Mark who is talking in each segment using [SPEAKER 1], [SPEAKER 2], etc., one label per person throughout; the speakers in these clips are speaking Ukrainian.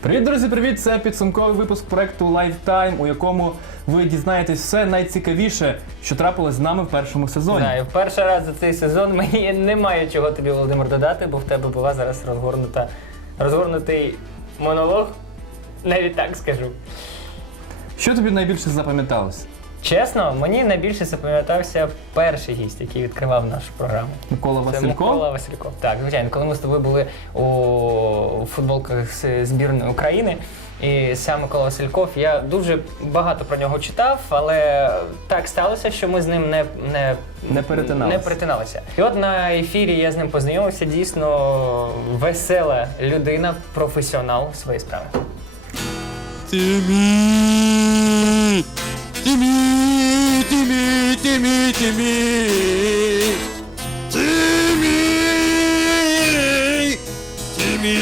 [SPEAKER 1] Привіт, друзі, привіт! Це підсумковий випуск проекту Lifetime, у якому ви дізнаєтесь все найцікавіше, що трапилось з нами в першому сезоні.
[SPEAKER 2] Да, і в перший раз за цей сезон мені немає чого тобі, Володимир, додати, бо в тебе була зараз розгорнутий монолог, навіть так скажу.
[SPEAKER 1] Що тобі найбільше запам'яталось?
[SPEAKER 2] Чесно, мені найбільше запам'ятався перший гість, який відкривав нашу програму.
[SPEAKER 1] Микола
[SPEAKER 2] Це
[SPEAKER 1] Васильков?
[SPEAKER 2] Микола Васильков. Так, звичайно, коли ми з тобою були у футболках з збірної України, і сам Микола Васильков, я дуже багато про нього читав, але так сталося, що ми з ним не перетиналися. І от на ефірі я з ним познайомився, дійсно весела людина, професіонал своєї справи.
[SPEAKER 3] Тимі! Тимі! Тимі! Тимі! Тимі! Тимі! Тимі!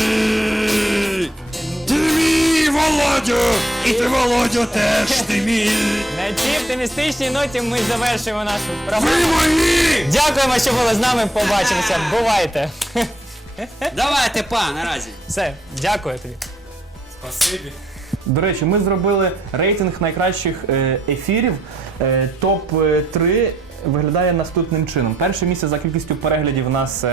[SPEAKER 3] Тимі, Володю! І ти, Володю, теж Тимі!
[SPEAKER 2] На цій оптимістичній ноті ми завершуємо нашу програму.
[SPEAKER 3] Ви мої!
[SPEAKER 2] Дякуємо, що були з нами. Побачимося. Бувайте.
[SPEAKER 4] Давайте, па, наразі.
[SPEAKER 2] Все, дякую тобі.
[SPEAKER 4] Спасибі.
[SPEAKER 1] До речі, ми зробили рейтинг найкращих ефірів. Топ-3 виглядає наступним чином. Перше місце за кількістю переглядів у нас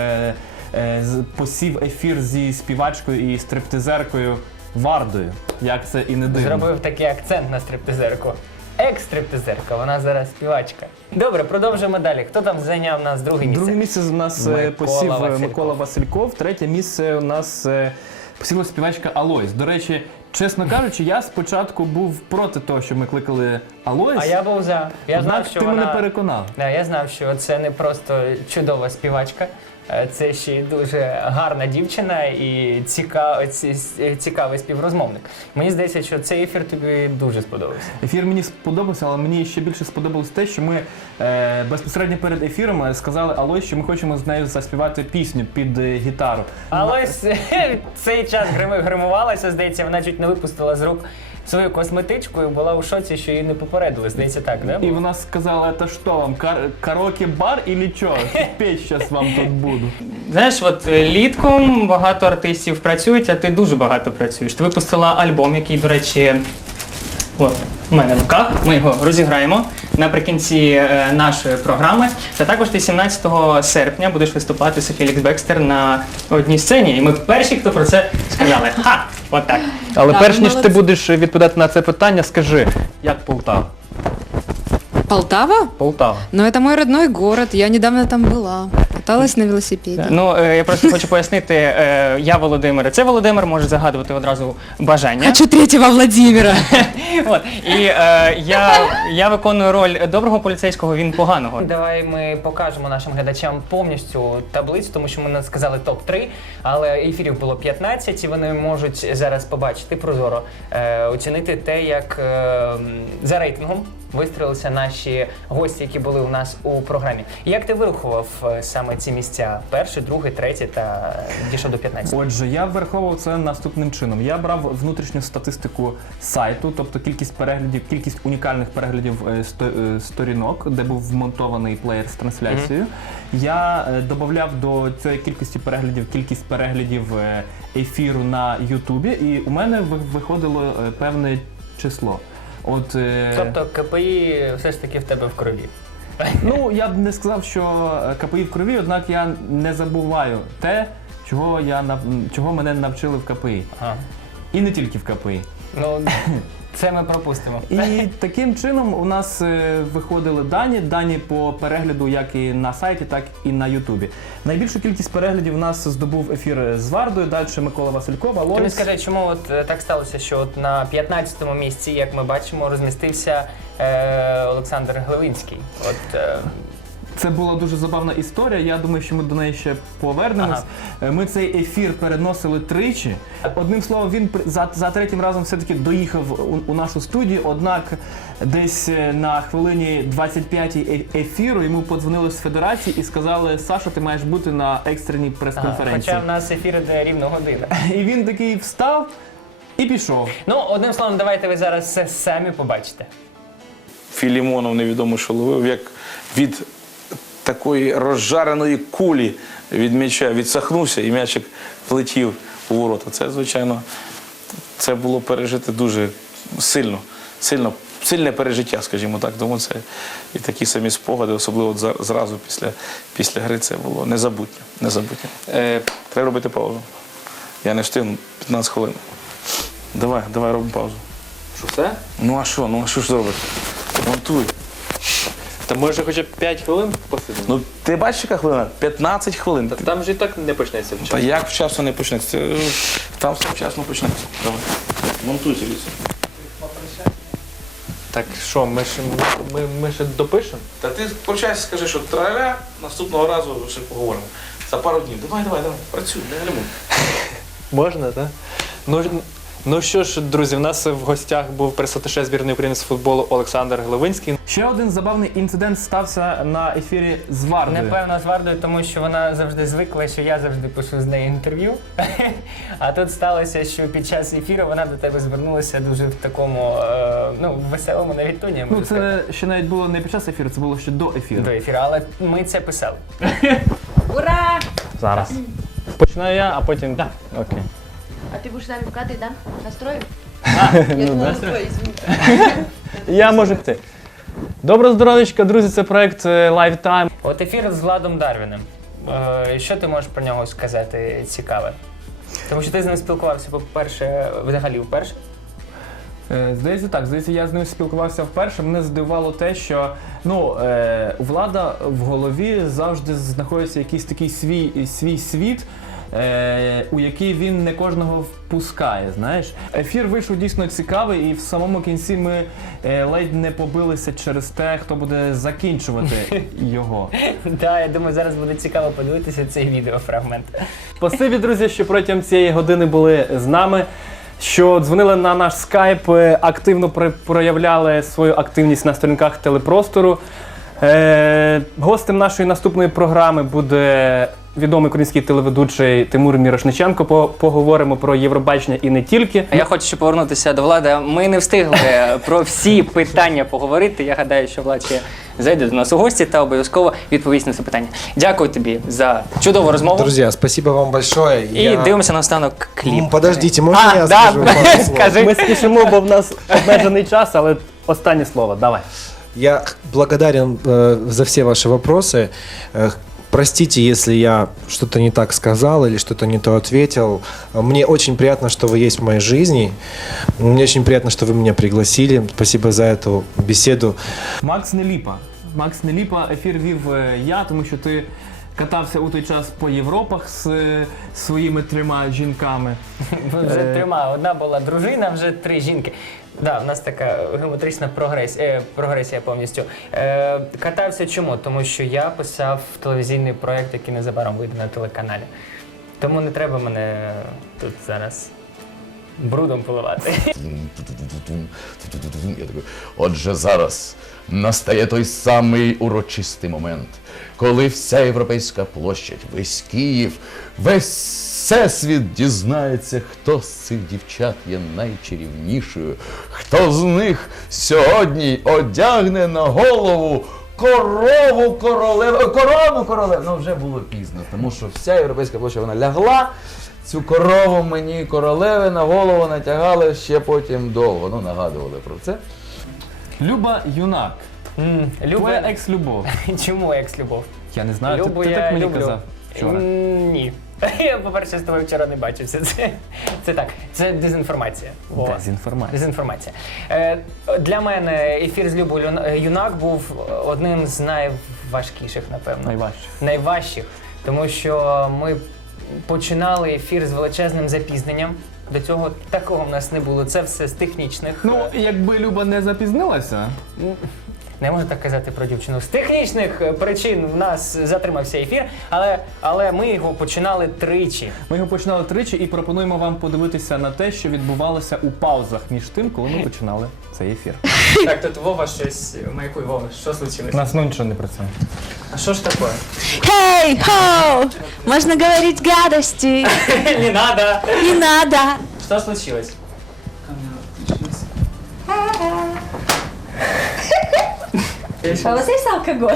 [SPEAKER 1] посів ефір зі співачкою і стриптизеркою Вардою. Як це і не дивно.
[SPEAKER 2] Зробив такий акцент на стриптизерку. Екс-стриптизерка, вона зараз співачка. Добре, продовжуємо далі. Хто там зайняв нас друге місце?
[SPEAKER 1] Друге місце у нас посів Микола Васильков. Третє місце у нас посіла співачка Алойс. До речі, чесно кажучи, я спочатку був проти того, що ми кликали Алойс.
[SPEAKER 2] А я був за. Я знав,
[SPEAKER 1] Однак
[SPEAKER 2] що
[SPEAKER 1] ти
[SPEAKER 2] вона...
[SPEAKER 1] мене переконав.
[SPEAKER 2] Да, я знав, що це не просто чудова співачка, це ще й дуже гарна дівчина і цікавий співрозмовник. Мені здається, що цей ефір тобі дуже сподобався.
[SPEAKER 1] Ефір мені сподобався, але мені ще більше сподобалось те, що ми безпосередньо перед ефіром сказали Алойс, що ми хочемо з нею заспівати пісню під гітару.
[SPEAKER 2] Але цей час гримувалася, здається, вона чуть не випустила з рук свою косметичку і була у шоці, що її не попередили. Здається, так, да?
[SPEAKER 1] І вона сказала, це що вам, караоке-бар или що? Петь зараз вам тут буду.
[SPEAKER 2] Знаєш, от літком багато артистів працюють, а ти дуже багато працюєш. Ти випустила альбом, який, до речі, от, у мене в руках. Ми його розіграємо наприкінці нашої програми. Та також ти 17 серпня будеш виступати з Фелікс Бекстер на одній сцені. І ми перші, хто про це сказали. Ха! От так.
[SPEAKER 1] Але
[SPEAKER 5] Так,
[SPEAKER 1] перш ніж
[SPEAKER 5] молодці.
[SPEAKER 1] ти будеш відповідати на це питання, скажи, як Полтава?
[SPEAKER 5] Полтава?
[SPEAKER 1] Полтава.
[SPEAKER 5] Ну, это мой родной город. Я недавно там была. Каталась на велосипеде.
[SPEAKER 2] Ну, я просто хочу пояснити, я Володимир, це Володимир, може загадувати одразу бажання.
[SPEAKER 5] Хочу третьего Владимира.
[SPEAKER 2] От. І я виконую роль доброго поліцейського, він поганого. Давай ми покажемо нашим глядачам повністю таблицю, тому що ми не сказали топ-3, але ефірів було 15, і вони можуть зараз побачити прозоро, оцінити те, як за рейтингом вистрілилися наші гості, які були у нас у програмі. Як ти вирахував саме ці місця? Перше, друге, третє та дійшов до 15?
[SPEAKER 1] Отже, я враховував це наступним чином. Я брав внутрішню статистику сайту, тобто кількість переглядів, кількість унікальних переглядів сторінок, де був вмонтований плеєр з трансляцією. Я додавав до цієї кількості переглядів кількість переглядів ефіру на Ютубі, і у мене виходило певне число. От,
[SPEAKER 2] Тобто КПІ все ж таки в тебе в крові.
[SPEAKER 1] ну, я б не сказав, що КПІ в крові, однак я не забуваю те, чого мене навчили в КПІ.
[SPEAKER 2] Ага.
[SPEAKER 1] І не тільки в КПІ.
[SPEAKER 2] Ну, це ми пропустимо.
[SPEAKER 1] І таким чином у нас виходили дані по перегляду як і на сайті, так і на Ютубі. Найбільшу кількість переглядів у нас здобув ефір з Вардою, далі Микола Васильков,
[SPEAKER 2] Ти мені
[SPEAKER 1] Алойс.
[SPEAKER 2] скажи, чому от так сталося, що от на 15-му місці, як ми бачимо, розмістився Олександр Глевинський. От,
[SPEAKER 1] Це була дуже забавна історія, я думаю, що ми до неї ще повернемось. Ми цей ефір переносили тричі. Одним словом, він за третім разом все-таки доїхав у нашу студію, однак десь на хвилині 25-й ефіру йому подзвонили з федерації і сказали: Саша, ти маєш бути на екстреній прес-конференції.
[SPEAKER 2] хоча в нас ефір йде рівно година.
[SPEAKER 1] І він такий встав і пішов.
[SPEAKER 2] Ну, одним словом, давайте ви зараз все самі побачите.
[SPEAKER 6] Філімонов невідомо що ловив, як від такої розжареної кулі від м'яча відсахнувся і м'ячик влетів у ворота. Це, звичайно, це було пережити дуже сильне пережиття, скажімо так. Тому це і такі самі спогади, особливо от зразу після гри, це було незабутньо. Треба робити паузу. Я не встигну 15 хвилин. Давай робимо паузу.
[SPEAKER 7] Що все?
[SPEAKER 6] Ну а що ж зробити? Монтуй.
[SPEAKER 7] Та може хоча б 5 хвилин посидимо?
[SPEAKER 6] Ну ти бачиш, яка хвилина? 15 хвилин.
[SPEAKER 7] Та там же і так не почнеться
[SPEAKER 6] Та
[SPEAKER 7] вчасно.
[SPEAKER 6] як вчасно не почнеться? Там все вчасно почнеться. Давай. Монтуйте ліс.
[SPEAKER 7] Так що, ми ще допишемо?
[SPEAKER 6] Та ти прощайся, скажи, що траля, наступного разу ще поговоримо. За пару днів. Давай, працюй, не гальмуй.
[SPEAKER 7] Можна, так? Ну що ж, друзі, в нас в гостях був прес-атташе збірної України з футболу Олександр Глевинський.
[SPEAKER 1] Ще один забавний інцидент стався на ефірі з Вардою.
[SPEAKER 2] Напевно, з Вардою, тому що вона завжди звикла, що я завжди пишу з нею інтерв'ю. А тут сталося, що під час ефіру вона до тебе звернулася дуже в такому, веселому навіть тоні. я
[SPEAKER 1] Ну,
[SPEAKER 2] можу сказати.
[SPEAKER 1] це ще навіть було не під час ефіру, це було ще до ефіру.
[SPEAKER 2] До ефіру, але ми це писали.
[SPEAKER 8] Ура!
[SPEAKER 7] Зараз. Починаю я, а потім... Так. Окей.
[SPEAKER 8] А ты будешь с нами вкатывать, да? Настрою? Я думала, настрою, извините.
[SPEAKER 7] Я можу йти. Доброго здоров'ячка, друзі, це проект Lifetime.
[SPEAKER 2] От ефір з Владом Дарвіним. Що ти можеш про нього сказати цікаве? Тому що ти з ним спілкувався, по-перше, взагалі вперше.
[SPEAKER 1] Здається, так. Здається, я з ним спілкувався вперше. Мене здивувало те, що у Влада в голові завжди знаходиться якийсь такий свій світ, у який він не кожного впускає, знаєш. Ефір вийшов дійсно цікавий, і в самому кінці ми ледь не побилися через те, хто буде закінчувати його.
[SPEAKER 2] Так, я думаю, зараз буде цікаво подивитися цей відеофрагмент.
[SPEAKER 7] Спасибі, друзі, що протягом цієї години були з нами, що дзвонили на наш скайп, активно проявляли свою активність на сторінках телепростору. Гостем нашої наступної програми буде відомий український телеведучий Тимур Мірошниченко. Поговоримо про Євробачення і не тільки.
[SPEAKER 2] Я хочу ще повернутися до Влади. Ми не встигли про всі питання поговорити. Я гадаю, що Влад ще зайде до нас у гості та обов'язково відповість на це питання. Дякую тобі за чудову розмову.
[SPEAKER 9] Друзья, спасибо вам большое.
[SPEAKER 2] І дивимося на останок кліп.
[SPEAKER 9] Подождите, можно я скажу пару слов?
[SPEAKER 2] Скажи.
[SPEAKER 7] Ми спішимо, бо в нас обмежений час, але останнє слово. Давай.
[SPEAKER 9] Я благодарен за все ваши вопросы. Простите, если я что-то не так сказал или что-то не то ответил. Мне очень приятно, что вы есть в моей жизни. Мне очень приятно, что вы меня пригласили. Спасибо за эту беседу.
[SPEAKER 1] Макс Неліпа ефір вів я, тому що ти катався у той час по Європах з своїми 3 жінками.
[SPEAKER 2] Вже 3. Одна була дружина, вже 3 жінки. Да, у нас така геометрична прогресія повністю. Катався чому? Тому що я писав телевізійний проєкт, який незабаром вийде на телеканалі. Тому не треба мене тут зараз брудом поливати.
[SPEAKER 10] Я такий, отже, зараз настає той самий урочистий момент, коли вся європейська площадь, весь Київ, весь всесвіт дізнається, хто з цих дівчат є найчарівнішою, хто з них сьогодні одягне на голову корону королеви. Ну вже було пізно, тому що вся європейська площа вона лягла. Цю корову мені королеви на голову натягали ще потім довго. Ну, нагадували про це.
[SPEAKER 1] Люба Юнак. Твоя екс-любов.
[SPEAKER 2] Чому екс-любов?
[SPEAKER 1] Я не знаю,
[SPEAKER 2] Любу
[SPEAKER 1] ти
[SPEAKER 2] я
[SPEAKER 1] так мені
[SPEAKER 2] люблю.
[SPEAKER 1] казав вчора.
[SPEAKER 2] Ні. Я, по-перше, з тобою вчора не бачився. Це так, це дезінформація. Дезінформація. Для мене ефір з Любою Юнак був одним з найважкіших, напевно. Найважчих. Тому що ми починали ефір з величезним запізненням. До цього такого в нас не було. Це все з технічних.
[SPEAKER 1] Ну, якби Люба не запізнилася.
[SPEAKER 2] Не можу так казати про дівчину. З технічних причин в нас затримався ефір, але ми його починали 3.
[SPEAKER 1] Ми його починали 3 і пропонуємо вам подивитися на те, що відбувалося у паузах між тим, коли ми починали цей ефір.
[SPEAKER 2] Так, тут Вова щось маякує. Вова, що случилось?
[SPEAKER 1] У нас нічого не працює.
[SPEAKER 2] А що ж таке?
[SPEAKER 8] Хей, хоу! Можно говорить гадости.
[SPEAKER 2] Не надо!
[SPEAKER 8] Не надо.
[SPEAKER 2] Что случилось?
[SPEAKER 8] А у вас есть алкоголь?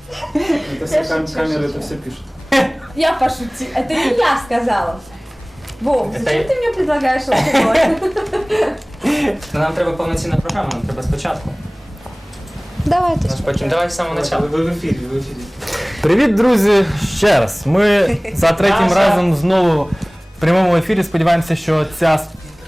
[SPEAKER 7] Это все камеры, это все пишут.
[SPEAKER 8] Я пошутила. Это не я сказала. Вов, зачем ты мне предлагаешь алкоголь?
[SPEAKER 2] Нам треба повноцінна програма, нам треба спочатку.
[SPEAKER 8] Давайте.
[SPEAKER 2] Потім давай з самого початку.
[SPEAKER 6] Ви в ефірі.
[SPEAKER 7] Привіт, друзі! Ще раз. Ми за третім
[SPEAKER 2] Наша.
[SPEAKER 7] разом знову в прямому ефірі. Сподіваємося, що ця.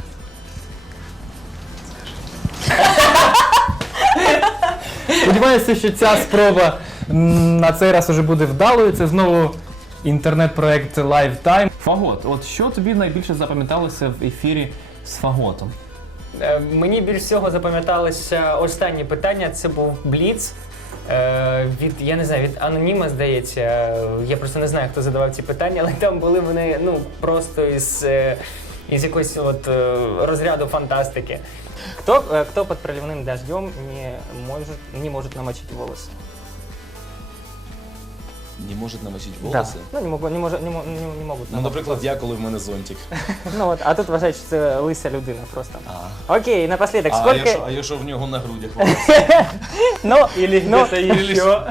[SPEAKER 7] Сподіваюся, що ця спроба на цей раз уже буде вдалою. Це знову інтернет-проект Lifetime.
[SPEAKER 1] Фагот, от що тобі найбільше запам'яталося в ефірі з Фаготом?
[SPEAKER 2] Мені більш всього запам'яталося останнє питання, це був Бліц. Від, я не знаю, від аноніма, здається. Я просто не знаю, хто задавав ці питання, але там були вони просто із якогось розряду фантастики. Кто под проливным дождем не может намочить волосы?
[SPEAKER 11] Не можуть намочити волоси?
[SPEAKER 2] Да. Не могут намочить.
[SPEAKER 11] Наприклад, я, коли в мене зонтик.
[SPEAKER 2] А тут вважають, що це лиса людина просто. Окей, напоследок,
[SPEAKER 11] А якщо в нього на грудях волоси?
[SPEAKER 2] или еще.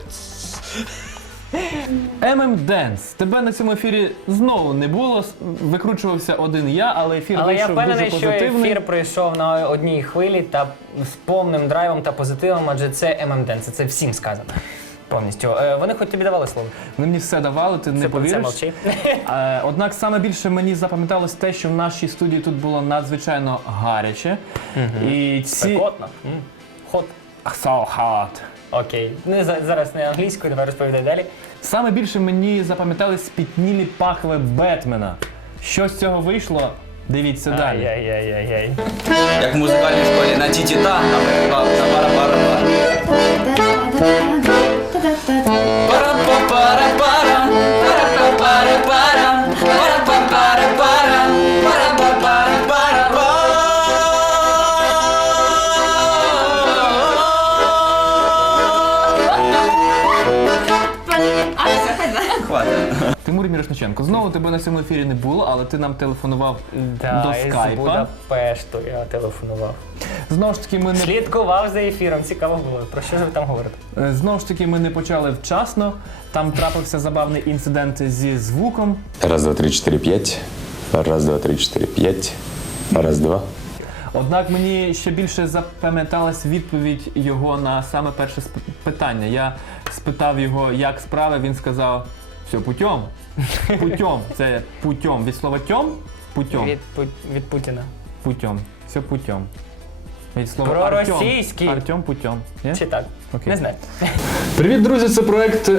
[SPEAKER 1] Dance. Тебе на цьому ефірі знову не було. Викручувався один я, але ефір
[SPEAKER 2] Але я
[SPEAKER 1] вийшов дуже
[SPEAKER 2] впевнений, що
[SPEAKER 1] позитивний.
[SPEAKER 2] ефір пройшов на одній хвилі та з повним драйвом та позитивом, адже це Dance, це всім сказано. Повністю. Вони хоч тобі давали слово?
[SPEAKER 1] Вони мені все давали, ти не
[SPEAKER 2] Це
[SPEAKER 1] повіриш.
[SPEAKER 2] мовчи.
[SPEAKER 1] Однак саме більше мені запам'яталось те, що в нашій студії тут було надзвичайно гаряче. І ці...
[SPEAKER 2] Спекотно. Хот.
[SPEAKER 1] So hot.
[SPEAKER 2] Окей. Зараз не англійською, давай розповідай далі.
[SPEAKER 1] Саме більше мені запам'ятались спітнілі пахви Бетмена. Що з цього вийшло? Дивіться далі.
[SPEAKER 2] Ай-яй-яй-яй-яй.
[SPEAKER 4] Як в музикальній школі на ті-ті-та, на пара-пара-пара. Пара-па-пара-пара, пара-па-пара-пара, пара-па-пара-пара, пара-па-пара-пара-пара.
[SPEAKER 1] Тимур Мірошниченко, знову тебе на цьому ефірі не було, але ти нам телефонував до
[SPEAKER 2] Із
[SPEAKER 1] скайпа.
[SPEAKER 2] Будапешту я телефонував.
[SPEAKER 1] Знову ж таки, ми не
[SPEAKER 2] Слідкував за ефіром, цікаво було. Про що ж ви там говорите?
[SPEAKER 1] Знову ж таки, ми не почали вчасно. Там трапився забавний інцидент зі звуком.
[SPEAKER 11] Раз, два, три, чотири, п'ять. Раз, два, три, чотири, п'ять. Раз, два.
[SPEAKER 1] Однак мені ще більше запам'яталась відповідь його на саме перше питання. Я спитав його, як справи, він сказав, все, путем. Путем. Це путем. Від слова тьом? Путем.
[SPEAKER 2] Від Путіна.
[SPEAKER 1] Путем. Все путем. Від слова Артем.
[SPEAKER 2] Проросійський.
[SPEAKER 1] Артем путем. Є?
[SPEAKER 2] Чи так?
[SPEAKER 1] Окей.
[SPEAKER 2] Не знаю.
[SPEAKER 7] Привіт, друзі! Це проект.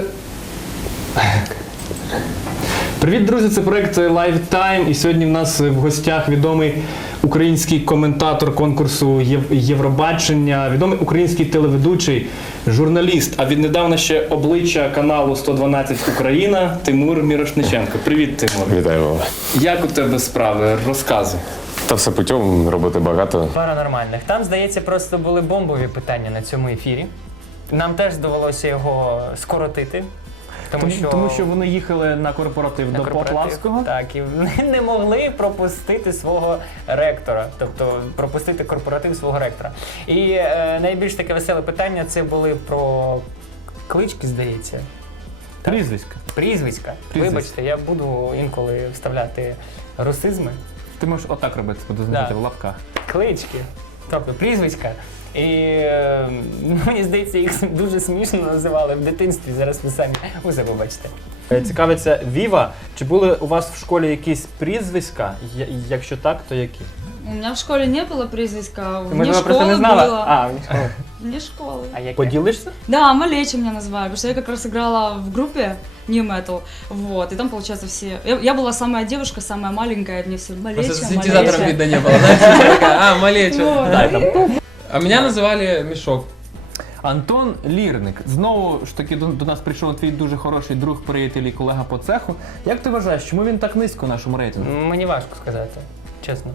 [SPEAKER 7] Привіт, друзі! Це проект Lifetime. І сьогодні в нас в гостях відомий український коментатор конкурсу Євробачення, відомий український телеведучий, журналіст, а віднедавна ще обличчя каналу 112 Україна Тимур Мірошниченко. Привіт, Тимур!
[SPEAKER 11] Вітаю вас.
[SPEAKER 7] Як у тебе справи? Розказуй.
[SPEAKER 11] Та все путем, роботи багато.
[SPEAKER 2] Паранормальних. Там, здається, просто були бомбові питання на цьому ефірі. Нам теж довелося його скоротити.
[SPEAKER 1] Тому що вони їхали на корпоратив до Поплавського.
[SPEAKER 2] Так, і не могли пропустити свого ректора, тобто пропустити корпоратив свого ректора. І найбільш таке веселе питання це були про клички, здається.
[SPEAKER 1] Прізвиська.
[SPEAKER 2] Прізвиська. Вибачте, я буду інколи вставляти русизми.
[SPEAKER 1] Ти можеш отак робити, буду знати в лапках.
[SPEAKER 2] Клички, тобто прізвиська. І мені здається, їх дуже смішно називали в дитинстві, зараз ви самі усе побачите.
[SPEAKER 7] Цікавиться Віва, чи були у вас в школі якісь прізвиська? Якщо так, то які?
[SPEAKER 5] У меня в школе не было прізвиська,
[SPEAKER 7] Ти,
[SPEAKER 5] вне
[SPEAKER 7] можливо, просто не
[SPEAKER 5] школы
[SPEAKER 7] знала?
[SPEAKER 5] было.
[SPEAKER 7] А, вне школи.
[SPEAKER 5] Вне школы.
[SPEAKER 2] А яке?
[SPEAKER 7] Поділишся?
[SPEAKER 5] Да, Малеча меня назвали, потому что я как раз играла в группе New Metal, вот, и там, получается, все... Я была самая девушка, самая маленькая, мне все Малеча,
[SPEAKER 12] Синтезатором
[SPEAKER 5] Малеча.
[SPEAKER 12] видно не было, да? Малеча.
[SPEAKER 5] Вот.
[SPEAKER 12] А меня называли Мешок.
[SPEAKER 1] Антон Лірник. Знову ж таки до нас прийшов твій дуже хороший друг, приятель і колега по цеху. Як ти вважаєш, чому він так низько в нашому рейтингу?
[SPEAKER 2] Мені важко сказати, чесно.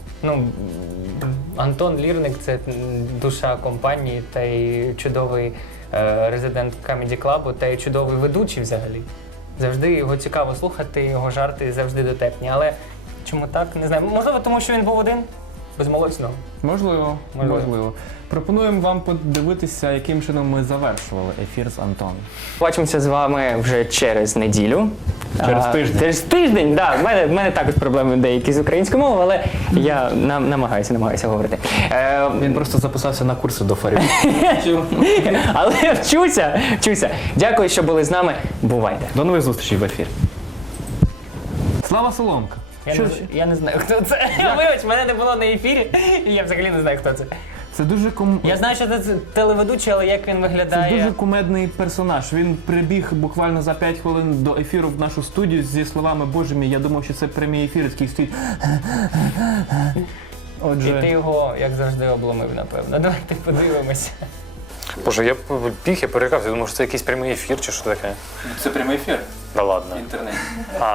[SPEAKER 2] Антон Лірник – це душа компанії та й чудовий резидент Comedy Club, та й чудовий ведучий взагалі. Завжди його цікаво слухати, його жарти завжди дотепні. Але чому так? Не знаю. Можливо, тому що він був один? Безмолочного.
[SPEAKER 1] Можливо,
[SPEAKER 2] Можливо.
[SPEAKER 1] можливо. Пропонуємо вам подивитися, яким чином ми завершували ефір з Антоном.
[SPEAKER 2] Побачимося з вами вже через неділю.
[SPEAKER 1] Через тиждень.
[SPEAKER 2] Через тиждень, так. В мене також проблеми деякі з українською мовою, але я намагаюся говорити.
[SPEAKER 1] Він просто записався на курси до фарів.
[SPEAKER 2] Але вчуся. Дякую, що були з нами. Бувайте.
[SPEAKER 1] До нових зустрічей в ефірі. Слава Соломка.
[SPEAKER 2] Я не знаю, хто це. Вибач, мене не було на ефірі, і я взагалі не знаю, хто це.
[SPEAKER 1] Це дуже
[SPEAKER 2] Я знаю, що це телеведучий, але як він
[SPEAKER 1] Це
[SPEAKER 2] виглядає.
[SPEAKER 1] дуже кумедний персонаж. Він прибіг буквально за 5 хвилин до ефіру в нашу студію зі словами «Боже мій, я думав, що це прямий ефір», який стоїть.
[SPEAKER 2] І ти його, як завжди, обломив, напевно. Давайте подивимося.
[SPEAKER 13] Боже, я біг, я перелякався, я думав, що це якийсь прямий ефір чи що таке.
[SPEAKER 6] Це прямий ефір.
[SPEAKER 13] Да ладно.
[SPEAKER 6] Інтернет.
[SPEAKER 13] А.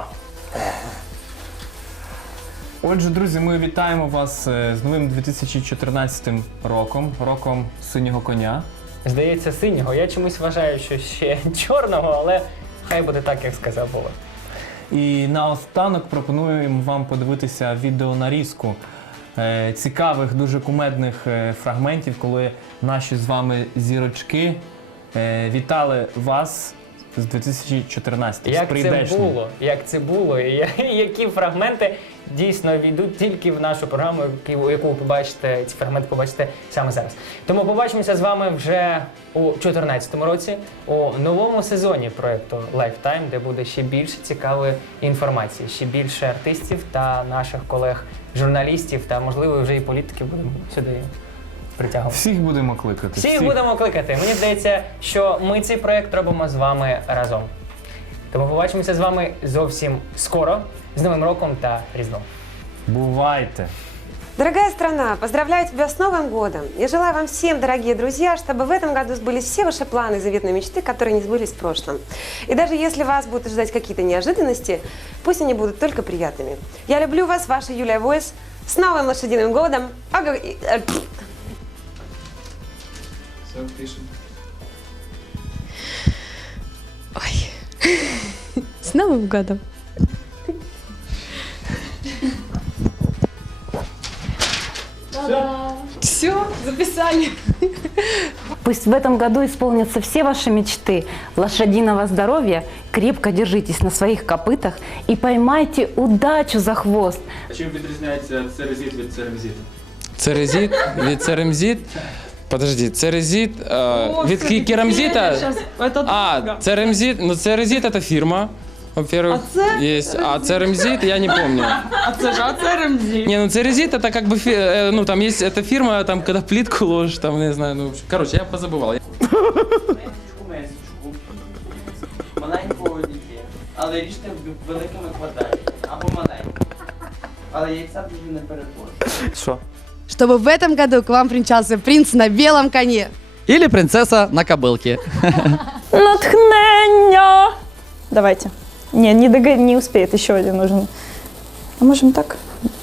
[SPEAKER 1] Отже, друзі, ми вітаємо вас з новим 2014 роком, роком синього коня.
[SPEAKER 2] Здається, синього. Я чомусь вважаю, що ще чорного, але хай буде так, як сказав Вова.
[SPEAKER 1] І наостанок пропонуємо вам подивитися відеонарізку цікавих, дуже кумедних фрагментів, коли наші з вами зірочки вітали вас з 2014 з прийдешнім.
[SPEAKER 2] Як це було, і які фрагменти дійсно війдуть тільки в нашу програму, яку ви побачите, ці фрагменти побачите саме зараз. Тому побачимося з вами вже у 2014 році, у новому сезоні проєкту Lifetime, де буде ще більше цікавої інформації, ще більше артистів та наших колег-журналістів, та, можливо, вже і політиків будемо сюди притягувати.
[SPEAKER 1] Всіх будемо кликати.
[SPEAKER 2] Всіх будемо кликати. Мені здається, що ми цей проєкт робимо з вами разом. Тому побачимося з вами зовсім скоро, з Новим роком та Різдвом.
[SPEAKER 1] Бувайте!
[SPEAKER 14] Дорогая страна, поздравляю тебя с Новым годом. Я желаю вам всем, дорогие друзья, чтобы в этом году сбылись все ваши планы и заветные мечты, которые не сбылись в прошлом. И даже если вас будут ждать какие-то неожиданности, пусть они будут только приятными. Я люблю вас, ваша Юлия Войс. С Новым лошадиным годом!
[SPEAKER 12] Все, пишем.
[SPEAKER 8] Ой. С Новым годом. Все, записали.
[SPEAKER 15] Пусть в этом году исполнятся все ваши мечты. Лошадиного здоровья, крепко держитесь на своих копытах и поймайте удачу за хвост.
[SPEAKER 1] Чим відрізняється церезит від церемзиту?
[SPEAKER 12] Церезит від церемзит. Подожди, церезит від керамзита. Церемзит, ну церезит это фирма. Во-первых, есть. А церемзит я не помню.
[SPEAKER 5] Церемзит.
[SPEAKER 12] Не, ну церезит это как бы, ну там есть эта фирма, там когда плитку ложишь, там не знаю, ну короче, я позабывал.
[SPEAKER 4] Маленького дітей, але ріжте великими квадратами або маленькими. Але яйця дуже не перетворюють.
[SPEAKER 13] Що?
[SPEAKER 8] Чтобы в этом году к вам примчался принц на белом коне.
[SPEAKER 12] Или принцесса на кобылке.
[SPEAKER 15] Натхнення! Давайте. Не успеет, еще один нужен. А можем так?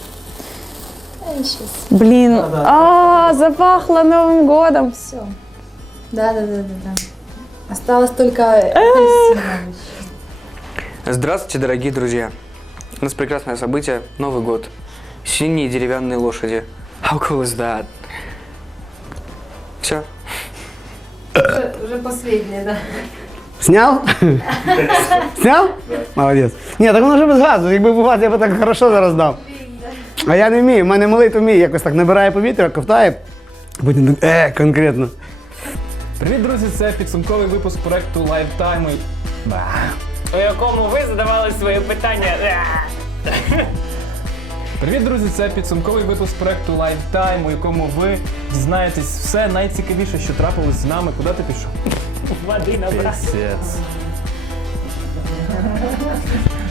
[SPEAKER 15] Блин, запахло Новым годом.
[SPEAKER 8] Все. Да. Осталось только...
[SPEAKER 16] Здравствуйте, дорогие друзья! У нас прекрасное событие – Новый год. Синие деревянные лошади. How cool is that? Все.
[SPEAKER 8] Уже последнее, да.
[SPEAKER 17] Снял? Снял? Молодець. Ні, так воно вже без газу. Якби був газ, я б так хорошо зараз дав. А я не вмію. У мене малий то вміє. Якось так набирає повітря, ковтає. Потім конкретно.
[SPEAKER 1] Привіт, друзі! Це підсумковий випуск проекту Lifetime.
[SPEAKER 2] У якому ви задавали свої питання.
[SPEAKER 1] Привіт, друзі! Це підсумковий випуск проекту Lifetime, у якому ви дізнаєтесь все найцікавіше, що трапилось з нами. Куди ти пішов?
[SPEAKER 2] Води набрати.
[SPEAKER 1] Пісець.